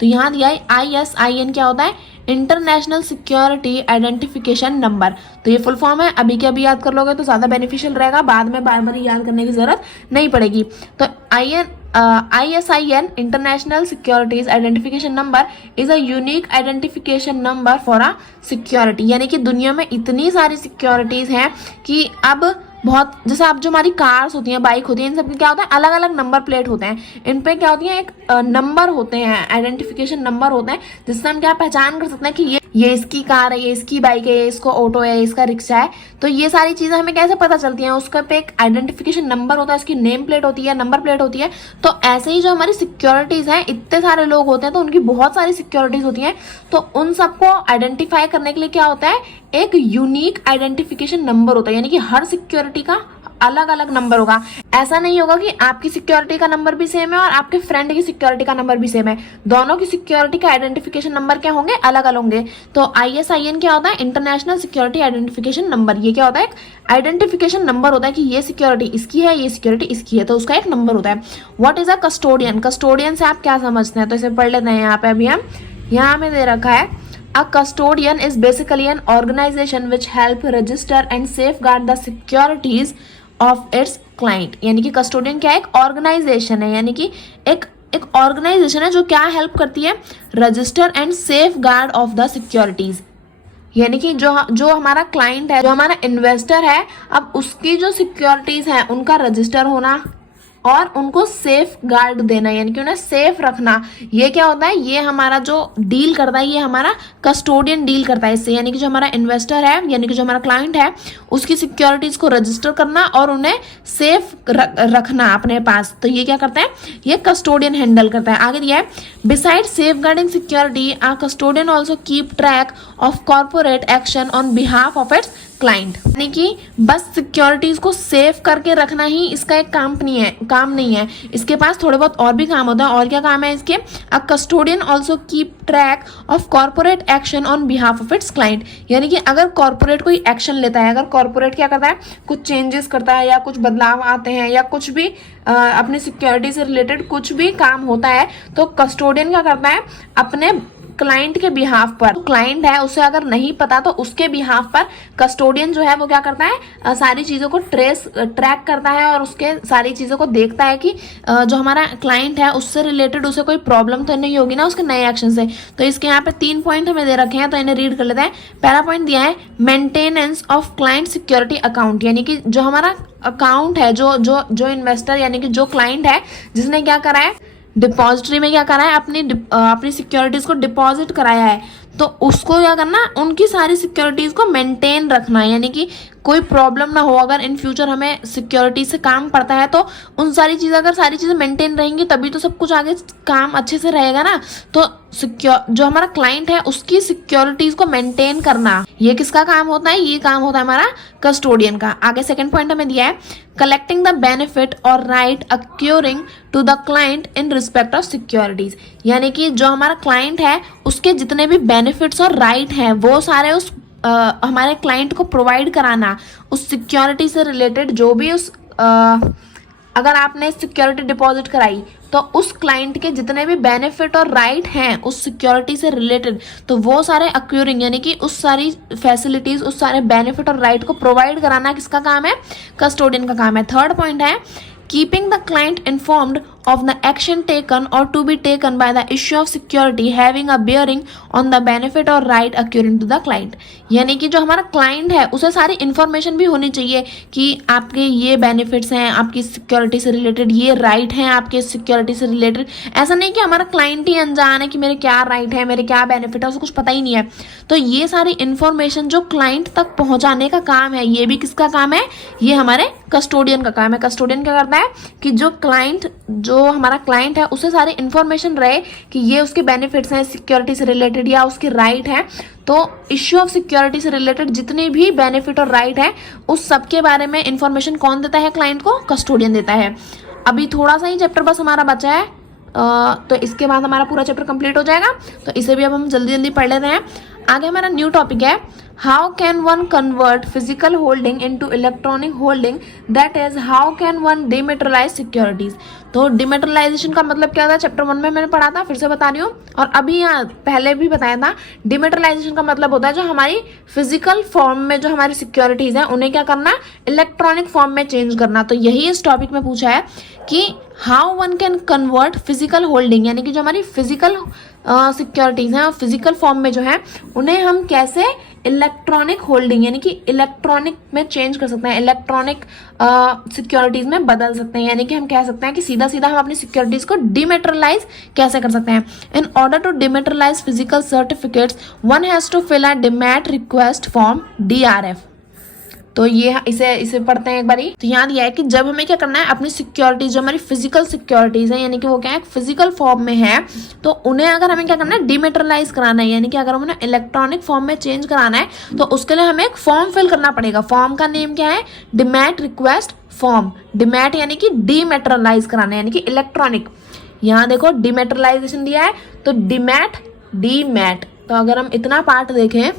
तो यहाँ दिया है ISIN क्या होता है, इंटरनेशनल सिक्योरिटी आइडेंटिफिकेशन नंबर। तो ये फुल फॉर्म है, अभी के अभी याद कर लोगे तो ज्यादा बेनिफिशियल रहेगा, बाद में बार बार याद करने की जरूरत नहीं पड़ेगी। तो ISIN international securities identification number is a unique identification number for a security, यानी कि दुनिया में इतनी सारी सिक्योरिटीज हैं कि अब बहुत, जैसे आप जो हमारी कार्स होती हैं, बाइक होती हैं, इन सब के क्या होता है, अलग अलग नंबर प्लेट होते हैं। इन पे क्या होती है, एक नंबर होते हैं, आइडेंटिफिकेशन नंबर होते हैं, जिससे हम क्या पहचान कर सकते हैं कि ये इसकी कार है, ये इसकी बाइक है, ये इसको ऑटो है, इसका रिक्शा है। तो ये सारी चीजें हमें कैसे पता चलती हैं, उसका पे एक आइडेंटिफिकेशन नंबर होता है, उसकी नेम प्लेट होती है, नंबर प्लेट होती है। तो ऐसे ही जो हमारी सिक्योरिटीज हैं, इतने सारे लोग होते हैं तो उनकी बहुत सारी सिक्योरिटीज होती हैं। तो उन सबको आइडेंटिफाई करने के लिए क्या होता है, एक यूनिक आइडेंटिफिकेशन नंबर होता है, यानी कि हर सिक्योरिटी का अलग अलग नंबर होगा। ऐसा नहीं होगा कि आपकी सिक्योरिटी का नंबर भी सेम है और आपके फ्रेंड की सिक्योरिटी का नंबर भी सेम है। दोनों की सिक्योरिटी का आइडेंटिफिकेशन नंबर क्या होंगे, अलग अलग होंगे। तो ISIN क्या होता है, इंटरनेशनल सिक्योरिटी आइडेंटिफिकेशन नंबर। ये क्या होता है, एक आइडेंटिफिकेशन नंबर होता है कि ये सिक्योरिटी इसकी है, ये सिक्योरिटी इसकी है, तो उसका एक नंबर होता है। What is a custodian, custodian से आप क्या समझते हैं, तो इसे पढ़ लेते हैं। यहाँ पे अभी हम यहाँ में दे रखा है, A custodian is basically an organization which help register and safeguard the securities of its client। यानी कि कस्टोडियन क्या है, एक ऑर्गेनाइजेशन है, यानी कि एक ऑर्गेनाइजेशन है जो क्या हेल्प करती है, register and safe guard of the securities. यानी कि जो हमारा क्लाइंट है, जो हमारा इन्वेस्टर है, अब उसकी जो सिक्योरिटीज है उनका रजिस्टर होना और उनको सेफ गार्ड देना, यानी कि उन्हें सेफ रखना। ये क्या होता है, ये हमारा जो डील करता है, ये हमारा कस्टोडियन डील करता है इससे। यानी कि जो हमारा इन्वेस्टर है, यानी कि जो हमारा क्लाइंट है, उसकी सिक्योरिटीज को रजिस्टर करना और उन्हें सेफ रखना अपने पास। तो ये क्या करता है, ये कस्टोडियन हैंडल करता है। आगे दिया है, beside safeguarding security a custodian also keep track of corporate action on behalf of its client. यानी कि बस सिक्योरिटीज को सेफ करके रखना ही इसका एक काम नहीं है, इसके पास थोड़े बहुत और भी काम होता है। और क्या काम है इसके, a custodian also keep track of corporate action on behalf of its client. यानी कि अगर कॉर्पोरेट कोई एक्शन लेता है, अगर कॉर्पोरेट क्या करता है, कुछ चेंजेस करता है या कुछ बदलाव आते हैं या कुछ भी अपनी सिक्योरिटी से रिलेटेड कुछ भी काम होता है, तो कस्टोडियन क्या करता है, अपने क्लाइंट के बिहाफ पर, क्लाइंट है उसे अगर नहीं पता तो उसके बिहाफ पर कस्टोडियन जो है वो क्या करता है, सारी चीज़ों को ट्रैक करता है और उसके सारी चीज़ों को देखता है कि जो हमारा क्लाइंट है उससे रिलेटेड उसे कोई प्रॉब्लम तो नहीं होगी ना उसके नए एक्शन से। तो इसके यहाँ पे 3 पॉइंट हमें दे रखे हैं, तो इन्हें रीड कर लेते हैं। पहला पॉइंट दिया है maintenance of client security account, यानी कि जो हमारा अकाउंट है, जो इन्वेस्टर यानी कि जो क्लाइंट है, जिसने क्या करा है, डिपॉजिटरी में क्या करा है, अपनी सिक्योरिटीज को डिपॉजिट कराया है, तो उसको क्या करना, उनकी सारी सिक्योरिटीज को मेंटेन रखना है। यानी कि कोई प्रॉब्लम ना हो, अगर इन फ्यूचर हमें सिक्योरिटी से काम पड़ता है तो उन सारी चीज़ें मेंटेन रहेंगी तभी तो सब कुछ आगे काम अच्छे से रहेगा ना। तो जो हमारा क्लाइंट है उसकी सिक्योरिटीज को मेंटेन करना, ये किसका काम होता है, ये काम होता है हमारा कस्टोडियन का। आगे सेकंड पॉइंट हमें दिया है, कलेक्टिंग द बेनिफिट और right accruing to the client in respect of securities. यानी कि जो हमारा क्लाइंट है उसके जितने भी बेनिफिट्स और राइट हैं वो सारे उस हमारे क्लाइंट को प्रोवाइड कराना, उस सिक्योरिटी से रिलेटेड जो भी अगर आपने सिक्योरिटी डिपॉजिट कराई तो उस क्लाइंट के जितने भी बेनिफिट और राइट हैं उस सिक्योरिटी से रिलेटेड, तो वो सारे अक्यूरिंग यानी कि उस सारी फैसिलिटीज, उस सारे बेनिफिट और राइट को प्रोवाइड कराना किसका काम है, कस्टोडियन का काम है। थर्ड पॉइंट है keeping the client informed of the action taken or to be taken by the issue of security having a bearing on the benefit or right accruing to the client। यानी कि जो हमारा client है उसे सारी information भी होनी चाहिए कि आपके ये बेनिफिट्स हैं, आपकी सिक्योरिटी से रिलेटेड ये राइट हैं, आपके सिक्योरिटी से रिलेटेड। ऐसा नहीं कि हमारा क्लाइंट ही अनजान है कि मेरे क्या राइट है, मेरे क्या बेनिफिट है, उसे कुछ पता ही नहीं है। तो ये सारी इन्फॉर्मेशन जो क्लाइंट तक पहुंचाने का काम है, ये भी किसका काम है, ये हमारे कस्टोडियन का काम है। कस्टोडियन क्या करता है कि जो हमारा क्लाइंट है उसे सारी इन्फॉर्मेशन रहे कि ये उसके बेनिफिट्स हैं सिक्योरिटी से रिलेटेड या उसके राइट हैं। तो इश्यू ऑफ सिक्योरिटी से रिलेटेड जितने भी बेनिफिट और राइट है उस सब के बारे में इन्फॉर्मेशन कौन देता है, क्लाइंट को कस्टोडियन देता है। अभी थोड़ा सा ही चैप्टर बस हमारा बचा है, तो इसके बाद हमारा पूरा चैप्टर कंप्लीट हो जाएगा। तो इसे भी अब हम जल्दी जल्दी पढ़ लेते हैं। आगे हमारा न्यू टॉपिक है how can one convert physical holding into electronic holding, that is how can one dematerialise securities. तो डिमेटेरियलाइजेशन का मतलब क्या होता है, चैप्टर 1 में मैंने पढ़ा था, फिर से बता रही हूँ, और अभी यहाँ पहले भी बताया था। डिमेटेरियलाइजेशन का मतलब होता है जो हमारी फिजिकल फॉर्म में जो हमारी सिक्योरिटीज हैं उन्हें क्या करना, इलेक्ट्रॉनिक फॉर्म में चेंज करना। तो यही इस टॉपिक में पूछा है कि how one can convert physical holding, यानी कि जो हमारी फिजिकल सिक्योरिटीज हैं और फिजिकल फॉर्म में जो है उन्हें हम कैसे इलेक्ट्रॉनिक होल्डिंग यानी कि इलेक्ट्रॉनिक में चेंज कर सकते हैं, इलेक्ट्रॉनिक सिक्योरिटीज में बदल सकते हैं, यानी कि हम कह सकते हैं कि सीधा सीधा हम अपनी सिक्योरिटीज को डिमेटेरियलाइज कैसे कर सकते हैं। In order to dematerialise physical certificates one has to fill a demat request form DRF। तो ये इसे पढ़ते हैं एक बारी। तो यहाँ दिया है कि जब हमें क्या करना है, अपनी सिक्योरिटीज जो हमारी फिजिकल सिक्योरिटीज है, यानी कि वो क्या है, फिजिकल फॉर्म में है, तो उन्हें अगर हमें क्या करना है, डिमेटेरियलाइज कराना है, यानी कि अगर उन्हें इलेक्ट्रॉनिक फॉर्म में चेंज कराना है तो उसके लिए हमें एक फॉर्म फिल करना पड़ेगा। फॉर्म का नेम क्या है, डिमैट रिक्वेस्ट फॉर्म। डिमैट यानी कि डिमेटेरियलाइज कराना है, यानी कि इलेक्ट्रॉनिक। यहाँ देखो डिमेटेरियलाइजेशन दिया है, तो डीमैट। तो अगर हम इतना पार्ट देखें,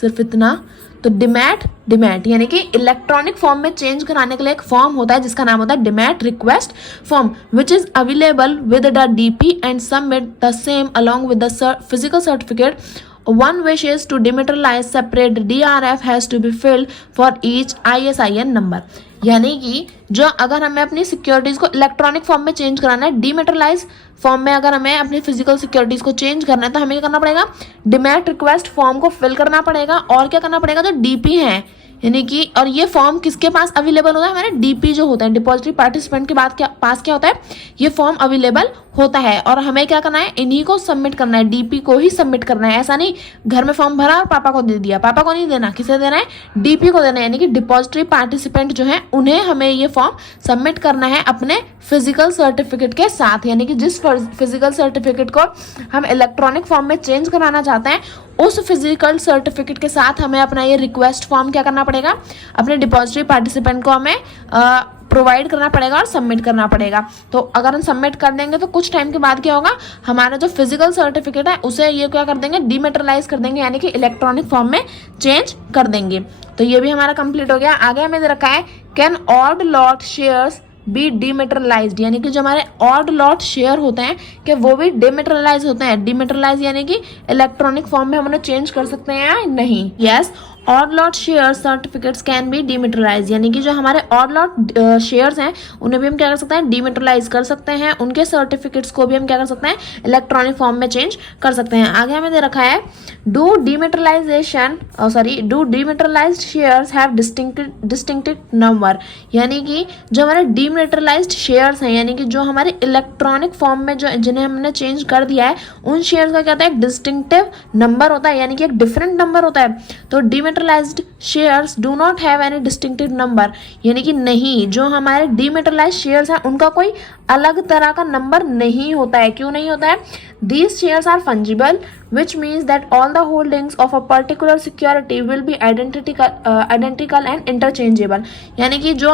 सिर्फ इतना, तो डिमैट यानी कि इलेक्ट्रॉनिक फॉर्म में चेंज कराने के लिए एक फॉर्म होता है जिसका नाम होता है demat request form, which is available with the DP and submit the same along with the physical certificate. One wishes to dematerialize separate DRF has to be filled for each ISIN number। यानी कि जो अगर हमें अपनी securities को electronic form में change कराना है, डिमेटेरियलाइज फॉर्म में अगर हमें अपनी फिजिकल सिक्योरिटीज को चेंज करना है, तो हमें क्या करना पड़ेगा, डिमैट रिक्वेस्ट फॉर्म को फिल करना पड़ेगा। और क्या करना पड़ेगा, जो DP है, यानी कि, और ये फॉर्म किसके पास अवेलेबल होता है, हमारे DP जो होता है, डिपॉजिटरी पार्टिसिपेंट के पास क्या होता है, ये फॉर्म अवेलेबल होता है। और हमें क्या करना है, इन्हीं को सबमिट करना है, DP को ही सबमिट करना है। ऐसा नहीं घर में फॉर्म भरा और पापा को दे दिया, पापा को नहीं देना, किसे देना है, DP को देना है, यानी कि डिपॉजिटरी पार्टिसिपेंट जो है उन्हें हमें ये फॉर्म सबमिट करना है अपने फिजिकल सर्टिफिकेट के साथ। यानी कि जिस फिजिकल सर्टिफिकेट को हम इलेक्ट्रॉनिक फॉर्म में चेंज कराना चाहते हैं, उस फिजिकल सर्टिफिकेट के साथ हमें अपना ये रिक्वेस्ट फॉर्म क्या करना पड़ेगा, अपने डिपॉजिटरी पार्टिसिपेंट को हमें प्रोवाइड करना पड़ेगा और सबमिट करना पड़ेगा। तो अगर हम सबमिट कर देंगे तो कुछ टाइम के बाद क्या होगा, हमारा जो फिजिकल सर्टिफिकेट है उसे ये क्या कर देंगे, डिमेटेरियलाइज कर देंगे, यानी कि इलेक्ट्रॉनिक फॉर्म में चेंज कर देंगे। तो ये भी हमारा कंप्लीट हो गया। आगे हमें दे रखा है, can odd lot shares be dematerialised, यानी कि जो हमारे ऑड लॉट शेयर होते हैं कि वो भी डिमेटेरियलाइज होते हैं। डिमेटेरियलाइज यानी कि इलेक्ट्रॉनिक फॉर्म में हम उन्हें चेंज कर सकते हैं या नहीं। Yes, odd lot share certificates can be dematerialise, यानी कि जो हमारे ऑड लॉट शेयर्स हैं उन्हें भी हम क्या कर सकते हैं, डिमेटेरियलाइज कर सकते हैं। उनके सर्टिफिकेट्स को भी हम क्या कर सकते हैं, इलेक्ट्रॉनिक फॉर्म में चेंज कर सकते हैं। आगे हमें दे रखा है, do dematerialised shares have distinctive number, यानी कि जो हमारे डिमेटेरियलाइज्ड शेयर्स हैं, यानी कि जो हमारे इलेक्ट्रॉनिक फॉर्म में जो जिन्हें हमने चेंज कर दिया है, उन शेयर्स का क्या होता है, एक डिस्टिंक्टिव नंबर होता है, यानी कि एक डिफरेंट नंबर होता है। तो dematerialised shares do not have any distinctive number, यानी कि नहीं, जो हमारे डिमेटेरियलाइज्ड शेयर्स हैं उनका कोई अलग तरह का नंबर नहीं होता है। क्यों नहीं होता है, these shares are fungible, which means that all the holdings of a particular security will be identical and interchangeable। यानी कि जो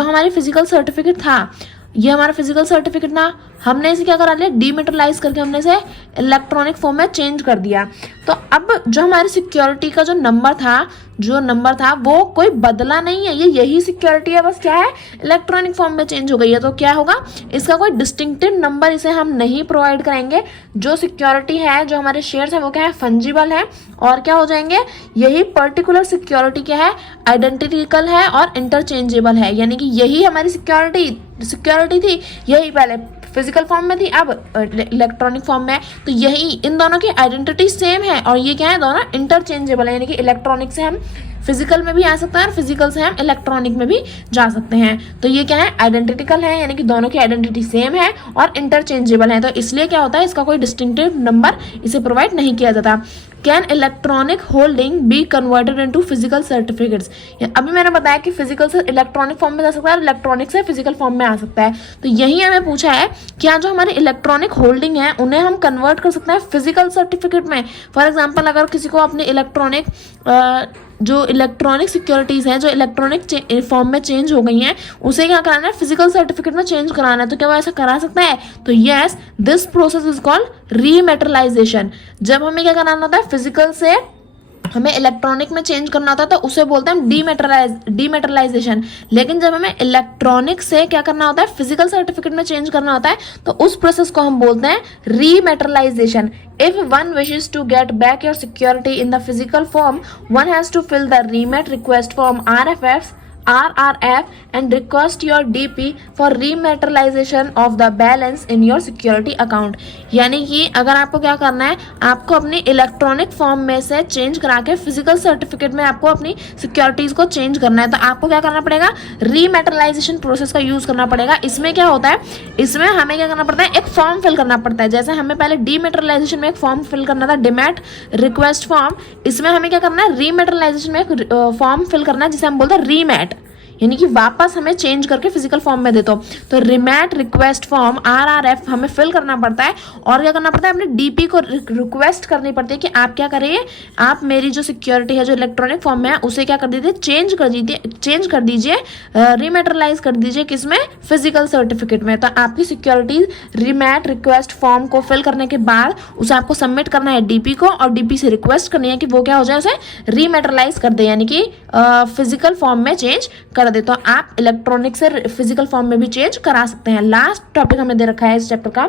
हमारी फिजिकल सर्टिफिकेट था, ये हमारा फिजिकल सर्टिफिकेट ना, हमने इसे क्या करा लिया, डिमेटेरियलाइज करके हमने इसे इलेक्ट्रॉनिक फॉर्म में चेंज कर दिया। तो अब जो हमारी सिक्योरिटी का जो नंबर था वो कोई बदला नहीं है, ये यही सिक्योरिटी है, बस क्या है, इलेक्ट्रॉनिक फॉर्म में चेंज हो गई है। तो क्या होगा, इसका कोई डिस्टिंक्टिव नंबर इसे हम नहीं प्रोवाइड करेंगे। जो सिक्योरिटी है, जो हमारे शेयर्स हैं वो क्या है, फंजिबल है, और क्या हो जाएंगे, यही पर्टिकुलर सिक्योरिटी क्या है, आइडेंटिकल है और इंटरचेंजेबल है। यानी कि यही हमारी सिक्योरिटी थी, यही पहले फिजिकल फॉर्म में थी, अब इलेक्ट्रॉनिक फॉर्म में है। तो यही इन दोनों की आइडेंटिटी सेम है, और ये क्या है, दोनों इंटरचेंजेबल है, यानी कि इलेक्ट्रॉनिक से हम फिजिकल में भी आ सकते हैं और फिजिकल से हम इलेक्ट्रॉनिक में भी जा सकते हैं। तो ये क्या है, आइडेंटिकल है, यानी कि दोनों की आइडेंटिटी सेम है और इंटरचेंजेबल है। तो इसलिए क्या होता है, इसका कोई डिस्टिंक्टिव नंबर इसे प्रोवाइड नहीं किया जाता। Can electronic holding be converted into physical certificates, अभी मैंने बताया कि फिजिकल से इलेक्ट्रॉनिक फॉर्म में जा सकता है और इलेक्ट्रॉनिक से फिजिकल फॉर्म में आ सकता है। तो यही हमें पूछा है, क्या जो हमारी इलेक्ट्रॉनिक होल्डिंग है उन्हें हम कन्वर्ट कर सकते हैं फिजिकल सर्टिफिकेट में। फॉर एग्जाम्पल, अगर किसी को अपने जो इलेक्ट्रॉनिक सिक्योरिटीज हैं, जो इलेक्ट्रॉनिक फॉर्म में चेंज हो गई हैं, उसे क्या कराना है, फिजिकल सर्टिफिकेट में चेंज कराना है। तो क्या वो ऐसा करा सकता है, तो yes, this process is called rematerialisation. जब हमें क्या कराना होता है, फिजिकल से हमें इलेक्ट्रॉनिक में चेंज करना होता है तो उसे बोलते हैं डीमेटेरियलाइजेशन। लेकिन जब हमें इलेक्ट्रॉनिक से क्या करना होता है, फिजिकल सर्टिफिकेट में चेंज करना होता है, तो उस प्रोसेस को हम बोलते हैं रीमेटेरियलाइजेशन। If one wishes to get back your security in the physical form, one has to fill the remet request form RRF and request your DP for rematerialization of the balance in your security account। यानी कि अगर आपको क्या करना है, आपको अपनी electronic form में से चेंज करा के फिजिकल सर्टिफिकेट में आपको अपनी सिक्योरिटीज को चेंज करना है, तो आपको क्या करना पड़ेगा, रीमेटेरियलाइजेशन प्रोसेस का यूज करना पड़ेगा। इसमें क्या होता है, इसमें हमें क्या करना पड़ता है, एक फॉर्म फिल करना पड़ता है। जैसे हमें पहले डीमेटेरियलाइजेशन में एक फॉर्म फिल करना था, डिमैट रिक्वेस्ट फॉर्म, इसमें हमें क्या करना है, रीमेटेरियलाइजेशन में एक फॉर्म फिल करना है जिसे हम बोलते हैं रीमैट, यानी कि वापस हमें चेंज करके फिजिकल फॉर्म में दे दो। तो रिमैट रिक्वेस्ट फॉर्म RRF हमें फिल करना पड़ता है और क्या करना पड़ता है, अपने DP को रिक्वेस्ट करनी पड़ती है कि आप क्या करिए, आप मेरी जो सिक्योरिटी है जो इलेक्ट्रॉनिक फॉर्म में है उसे क्या कर दीजिए, चेंज कर दीजिए, रीमेटेरियलाइज कर दीजिए, किसमें, फिजिकल सर्टिफिकेट में। तो आपकी सिक्योरिटी रिमैट रिक्वेस्ट फॉर्म को फिल करने के बाद उसे आपको सबमिट करना है DP को, और DP से रिक्वेस्ट करनी है कि वो क्या हो जाए, उसे रीमेटेरियलाइज कर दे, यानी कि फिजिकल फॉर्म में चेंज कर दे। तो आप इलेक्ट्रॉनिक से फिजिकल फॉर्म में भी चेंज करा सकते हैं। लास्ट टॉपिक हमें दे रखा है इस चैप्टर का,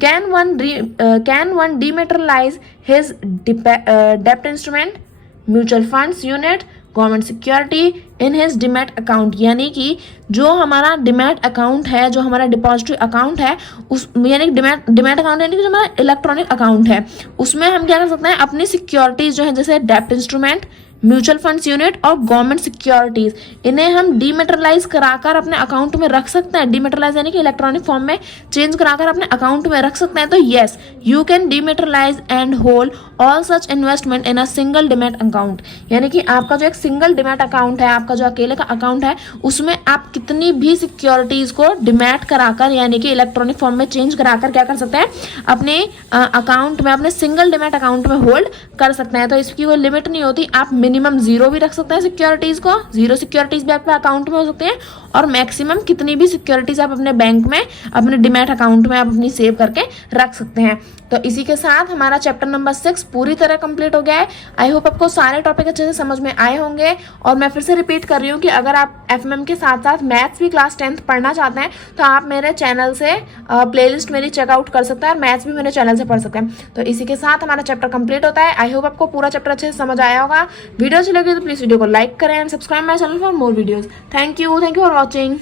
कैन वन डीमेटेरियलाइज हिज डेप्ट instrument, mutual funds unit, government security in his demat account. यानी कि जो हमारा डिमैट अकाउंट है, जो हमारा डिपॉजिटरी अकाउंट है, उस यानी डिमैट अकाउंट यानी कि जो हमारा इलेक्ट्रॉनिक अकाउंट है, उसमें हम क्या कर सकते हैं, अपनी सिक्योरिटीज जो है जैसे डेप्ट इंस्ट्रूमेंट, म्यूचुअल फंड्स यूनिट और गवर्नमेंट सिक्योरिटीज, इन्हें हम डीमेटेरियलाइज कराकर अपने अकाउंट में रख सकते हैं। डीमेटेरियलाइज यानी कि इलेक्ट्रॉनिक फॉर्म में चेंज कराकर अपने अकाउंट में रख सकते हैं। तो yes, you can dematerialise and hold all such investment in a single demat account. यानी कि आपका जो एक सिंगल डिमैट अकाउंट है, आपका जो अकेले का अकाउंट है, उसमें आप कितनी भी सिक्योरिटीज को डिमैट कराकर यानी कि इलेक्ट्रॉनिक फॉर्म में चेंज कराकर क्या कर सकते हैं, अपने अकाउंट में, अपने सिंगल डिमैट अकाउंट में होल्ड कर सकते हैं। तो इसकी कोई लिमिट नहीं होती, आप मिनिमम 0 भी रख सकते हैं सिक्योरिटीज को, 0 सिक्योरिटीज भी आपके अकाउंट में हो सकते हैं, और मैक्सिमम कितनी भी सिक्योरिटीज आप अपने बैंक में, अपने डिमैट अकाउंट में आप अपनी सेव करके रख सकते हैं। तो इसी के साथ हमारा चैप्टर नंबर 6 पूरी तरह कंप्लीट हो गया है। आई होप आपको सारे टॉपिक अच्छे से समझ में आए होंगे। और मैं फिर से रिपीट कर रही हूँ कि अगर आप FMM के साथ साथ मैथ्स भी क्लास 10th पढ़ना चाहते हैं तो आप मेरे चैनल से प्लेलिस्ट मेरी चेकआउट कर सकते हैं और मैथ्स भी मेरे चैनल से पढ़ सकते हैं। तो इसी के साथ हमारा चैप्टर कंप्लीट होता है। आई होप आपको पूरा चैप्टर अच्छे से समझ आया होगा। वीडियो अच्छी लगी तो प्लीज वीडियो को लाइक करें and subscribe my channel for more videos. Thank you for watching.